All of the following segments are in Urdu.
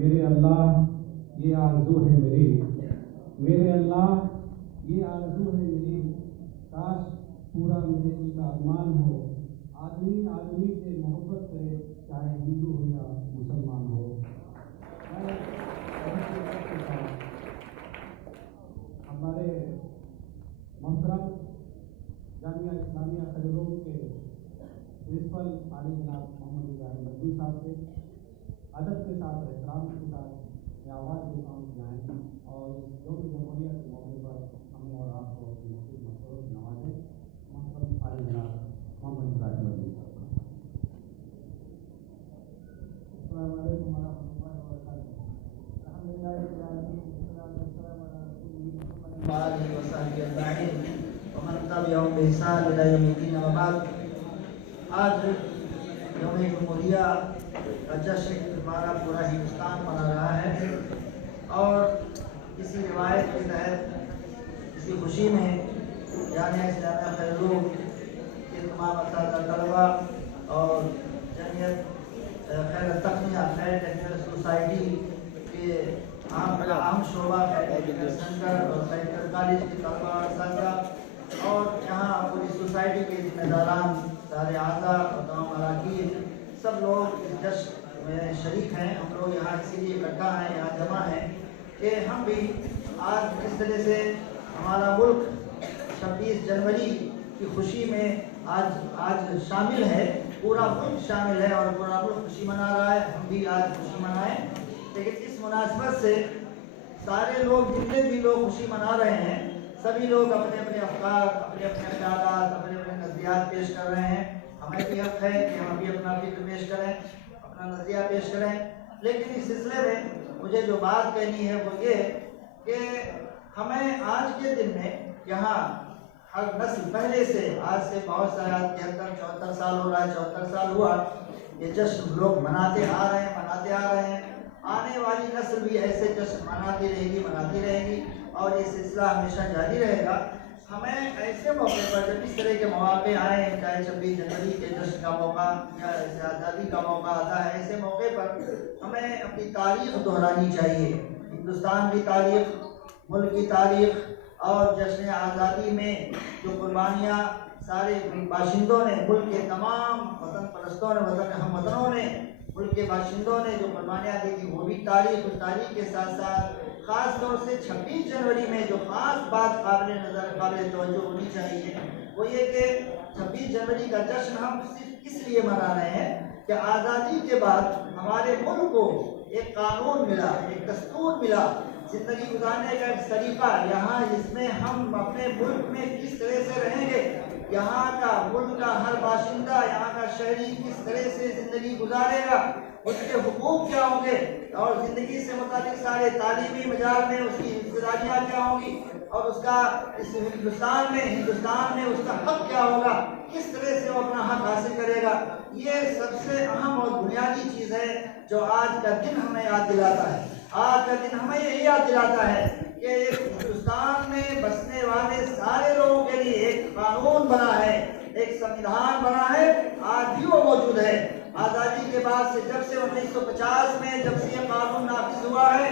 میرے اللہ یہ آرزو ہے میری، میرے اللہ یہ آرزو ہے میری، کاش پورا میرے دل کا ارمان ہو، آدمی آدمی سے محبت کرے، چاہے ہندو ہو یا مسلمان ہو۔ ہمارے محترم جامعہ اسلامیہ خیرون کے پرنسپل عالی جناب محمد ابراہیم مدنی صاحب سے ادب کے ساتھ احترام کے ساتھ میں آواز دیتا ہوں کہ آئیں اور اس یوم جمہوریہ کے موقع پر ہمیں اور آپ کو اپنی مختلف مسئلوں سے نوازیں۔ محترم عالی جناب محمد ابراہیم مدنی صاحب۔ السلام علیکم ورحمۃ اللہ وبرکاتہ۔ الحمدللہ رب العالمین والصلاۃ والسلام علی رسول محمد وآلہ وصحبہ اجمعین ومن تبعهم بإحسان إلی یوم الدین۔ وبعد، آج یوم جمہوریہ کا جشن ہمارا پورا ہندوستان منا رہا ہے، اور کسی روایت کے تحت اسی خوشی میں جامعہ اسلامیہ خیرون کے تمام اساتذہ طلبا اور جمعیت خیر التقنیہ خیر ٹیکنیکل سوسائٹی کے عام شعبہ خیر سینٹر اور خیر کالج کے طلبا اور اساتذہ اور یہاں پوری سوسائٹی کے ذمہ داران، سارے اعضاء اور تمام اراکین، سب لوگ اس جشن میں شریک ہیں۔ ہم لوگ یہاں اسی لیے اکٹھا ہیں، یہاں جمع ہیں کہ ہم بھی آج جس طرح سے ہمارا ملک 26 جنوری کی خوشی میں آج شامل ہے، پورا ملک شامل ہے اور پورا ملک خوشی منا رہا ہے، ہم بھی آج خوشی منائیں۔ لیکن اس مناسبت سے سارے لوگ، جتنے بھی لوگ خوشی منا رہے ہیں، سبھی لوگ اپنے اپنے افکار، اپنے اپنے خیالات، اپنے اپنے نظریات پیش کر رہے ہیں۔ ہمیں بھی حق ہے کہ ہم بھی اپنا فکر پیش کریں، اپنا نظریہ پیش کریں۔ لیکن اس سلسلے میں مجھے جو بات کہنی ہے وہ یہ کہ ہمیں آج کے دن میں یہاں ہر نسل پہلے سے، آج سے بہت سارا 73-74 سال ہو رہا ہے، 74 سال ہوا، یہ جشن لوگ مناتے آ رہے ہیں۔ آنے والی نسل بھی ایسے جشن مناتی رہے گی اور یہ سلسلہ ہمیشہ جاری رہے گا۔ ہمیں ایسے موقع پر جب اس طرح کے مواقع آئیں، چاہے 26 جنوری کے جشن کا موقع یا ایسے آزادی کا موقع آتا ہے، ایسے موقع پر ہمیں اپنی تاریخ دہرانی چاہیے، ہندوستان کی تاریخ، ملک کی تاریخ، اور جشن آزادی میں جو قربانیاں سارے باشندوں نے، ملک کے تمام وطن پرستوں نے، ہم وطنوں نے، ملک کے باشندوں نے جو قربانیاں دی تھی، وہ بھی تاریخ، اس تاریخ کے ساتھ ساتھ خاص طور سے 26 جنوری میں جو خاص بات قابل نظر، قابل توجہ ہونی چاہیے وہ یہ کہ 26 جنوری کا جشن ہم صرف اس لیے منا رہے ہیں کہ آزادی کے بعد ہمارے ملک کو ایک قانون ملا، ایک دستور ملا، زندگی گزارنے کا ایک طریقہ یہاں، جس میں ہم اپنے ملک میں کس طرح سے رہیں گے، یہاں کا ملک کا ہر باشندہ، یہاں کا شہری کس طرح سے زندگی گزارے گا، اس کے حقوق کیا ہوں گے، اور زندگی سے متعلق سارے تعلیمی مجال میں اس کی ذمہ داریاں کیا ہوں گی، اور اس کا اس ہندوستان میں اس کا حق کیا ہوگا، کس طرح سے وہ اپنا حق حاصل کرے گا۔ یہ سب سے اہم اور بنیادی چیز ہے جو آج کا دن ہمیں یاد دلاتا ہے۔ آج کا دن ہمیں یہی یاد دلاتا ہے کہ ایک ہندوستان میں بسنے والے سارے لوگوں کے لیے ایک قانون بنا ہے، ایک سنویدھان بنا ہے، آج بھی وہ موجود ہے۔ آزادی کے بعد سے، جب سے 1950 میں جب سے یہ قانون نافذ ہوا ہے،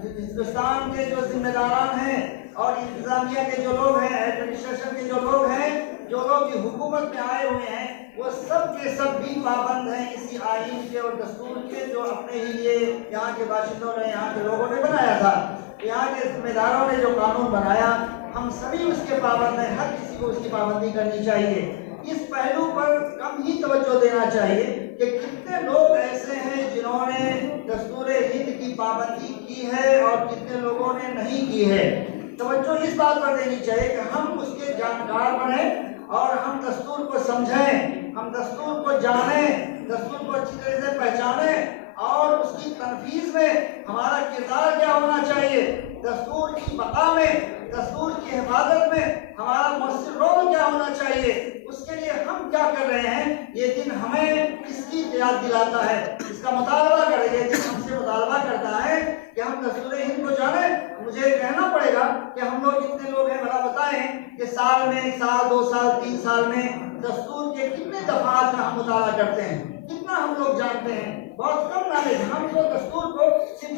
ہندوستان کے جو ذمہ داران ہیں اور انتظامیہ کے جو لوگ ہیں، ایڈمنسٹریشن کے جو لوگ ہیں، جو لوگ حکومت میں آئے ہوئے ہیں، وہ سب کے سب بھی پابند ہیں اسی آئین کے اور دستور کے جو اپنے ہی لیے یہاں کے باشندوں نے، یہاں کے لوگوں نے بنایا تھا۔ یہاں کے ذمہ داروں نے جو قانون بنایا، ہم سبھی اس کے پابند ہیں، ہر کسی کو اس کی پابندی کرنی چاہیے۔ اس پہلو پر کم ہی توجہ دینا چاہیے کہ کتنے لوگ ایسے ہیں جنہوں نے دستور ہند کی پابندی کی ہے اور کتنے لوگوں نے نہیں کی ہے۔ توجہ اس بات پر دینی چاہیے کہ ہم اس کے جانکار بنیں اور ہم دستور کو سمجھیں، ہم دستور کو جانیں، دستور کو اچھی طرح سے پہچانیں اور اس کی تنفیذ میں ہمارا کردار کیا ہونا چاہیے، دستور کی بقا میں، دستور کی حفاظت میں ہمارا مؤثر رول کیا ہونا چاہیے، اس کے لیے ہم کیا کر رہے ہیں۔ یہ دن ہمیں اس کی یاد دلاتا ہے، اس کا مطالبہ کرے، یہ دن ہم سے مطالبہ کرتا ہے کہ ہم دستور ہند کو جانیں۔ مجھے کہنا پڑے گا کہ ہم لوگ کتنے لوگ ہیں، بھلا بتائیں کہ سال میں 1 سال 2 سال 3 سال میں دستور کے کتنے دفعات کا ہم مطالعہ کرتے ہیں، کتنا ہم لوگ جانتے ہیں۔ بہت کم نالج، ہم تو دستور کو صرف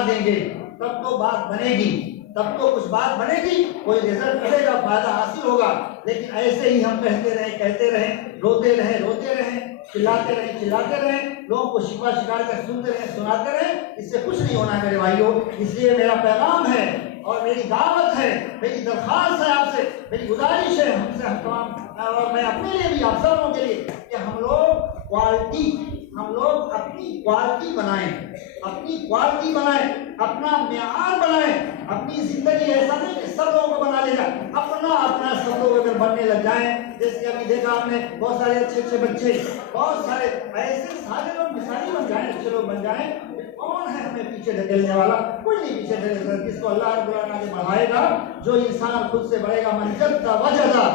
بنا دیں گے تب تو بات بنے گی، تب تو کچھ بات بنے گی، کوئی رزلٹ ملے گا، فائدہ حاصل ہوگا۔ لیکن ایسے ہی ہم کہتے رہیں، روتے رہیں، چلاتے رہیں، لوگوں کو شکوہ شکایت سنتے رہیں، سناتے رہیں، اس سے کچھ نہیں ہونا ہے میرے بھائیوں۔ اس لیے میرا پیغام ہے اور میری دعوت ہے، میری درخواست ہے آپ سے، میری گزارش ہے ہم سے، ہم تمام، اور میں اپنے لیے بھی، آپ سب لوگوں کے لیے، کہ ہم لوگ اپنی کوالٹی بنائیں، اپنا معیار بنائیں، اپنی زندگی ایسا نہیں کہ سب لوگوں کو بنا لے جائے، اپنا سب لوگ اگر بننے لگ جائیں، جیسے ابھی دیکھا آپ نے بہت سارے اچھے بچے، بہت سارے ایسے سارے لوگ مثالی بن جائیں، اچھے لوگ بن جائیں، کون ہے ہمیں پیچھے ڈھکیلنے والا؟ کوئی نہیں پیچھے ڈھکیل سکتا، جس کو اللہ رب العالمین آگے بڑھائے گا، جو انسان خود سے بڑھے گا، من جد وجدہ،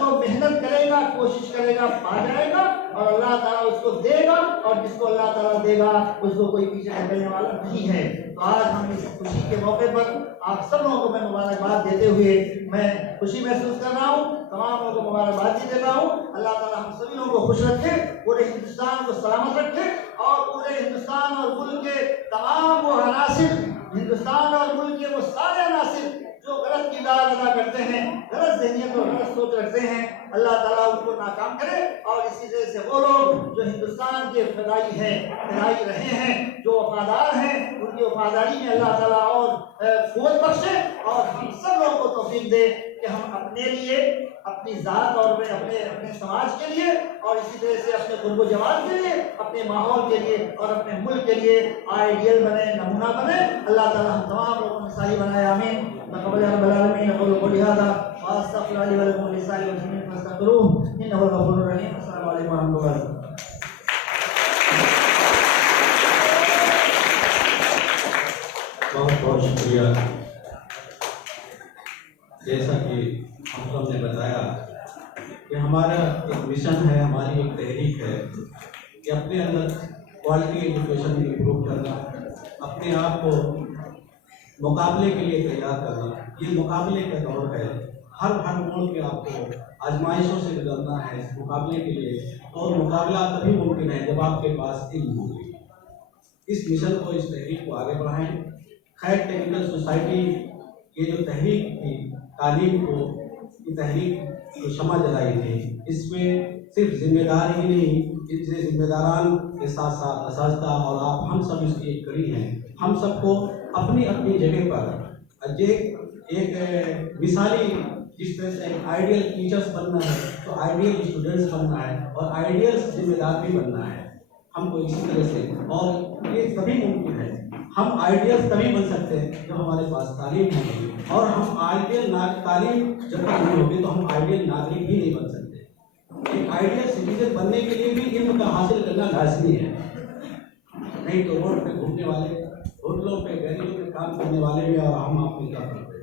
جو محنت کرے گا، کوشش کرے گا، پا جائے گا، اور اللہ تعالیٰ اس کو دے گا، اور جس کو اللہ تعالیٰ دے گا اس کو کوئی پیچھے ڈھکیلنے والا نہیں ہے۔ تو آج ہم اس خوشی کے موقع پر آپ سب لوگوں کو میں مبارکباد دیتے ہوئے میں خوشی محسوس کر رہا ہوں، تمام لوگوں کو مبارکباد بھی دیتا ہوں۔ اللہ تعالیٰ ہم سبھی لوگوں کو خوش رکھے، پورے ہندوستان کو سلامت رکھے، اور پورے ہندوستان اور ملک کے تمام وہ عناصر، ہندوستان اور ملک کے وہ سارے عناصر جو غلط کردار ادا کرتے ہیں، غلط ذہنیت اور غلط سوچ رکھتے ہیں، اللہ تعالیٰ ان کو ناکام کرے، اور اسی طرح سے وہ لوگ جو ہندوستان کے فدائی رہے ہیں، جو وفادار ہیں، ان کی وفاداری میں اللہ تعالیٰ اور قوت بخشے، اور ہم سب لوگوں کو توفیق دے کہ ہم اپنے لیے، اپنی ذات اور اپنے سماج کے لیے، اور اسی طرح سے اپنے قرب و جوار کے لیے، اپنے ماحول کے لیے اور اپنے ملک کے لیے آئیڈیل بنے، نمونہ بنے۔ اللہ تعالیٰ ہم تمام لوگوں کو مثالی بنائے، آمین۔ تقبل رب العالمین، اقول قولی ھذا واستغفر لي ولكم ولسائر المسلمين فاستغفروه انه هو الغفور الرحيم۔ السلام علیکم ورحمۃ اللہ وبرکاتہ۔ بہت بہت شکریہ۔ جیسا کہ ہم سب نے بتایا کہ ہمارا ایک مشن ہے، ہماری ایک تحریک ہے کہ اپنے اندر کوالٹی ایجوکیشن امپروو کرنا، اپنے آپ کو مقابلے کے لیے تیار کرنا۔ یہ مقابلے کا دور ہے، ہر موڑ پہ آپ کو آزمائشوں سے گزرنا ہے اس مقابلے کے لیے، اور مقابلہ تبھی ممکن ہے جب آپ کے پاس علم ہوگی۔ اس مشن کو، اس تحریک کو آگے بڑھائیں۔ خیر ٹیکنیکل سوسائٹی یہ جو تحریک تھی، تعلیم کو، یہ تحریک جو شمع جلائی تھی، اس میں صرف ذمہ دار ہی نہیں، اس سے ذمہ داران کے ساتھ ساتھ اساتذہ اور آپ ہم سب اس کی ایک کڑی ہیں۔ ہم سب کو اپنی اپنی جگہ پر ایک مثالی، جس طرح سے آئیڈیل ٹیچرز بننا ہے تو آئیڈیل اسٹوڈنٹس بننا ہے، اور آئیڈیل ذمہ دار بھی بننا ہے ہم کو اسی طرح سے، اور یہ تبھی ممکن ہے۔ ہم آئیڈیل تبھی بن سکتے ہیں جب ہمارے پاس تعلیم ہوگی، اور ہم آئیڈیل تعلیم جب تک نہیں ہوگی تو ہم آئیڈیل ناگرک بھی نہیں بن سکتے۔ ایک آئیڈیل سٹیزن بننے کے لیے بھی علم کا حاصل کرنا لازمی ہے، نہیں تو روڈ پہ گھومنے والے، ہوٹلوں پہ، گھریوں پہ کام کرنے والے بھی اور ہم آپ مل کر کرتے ہیں۔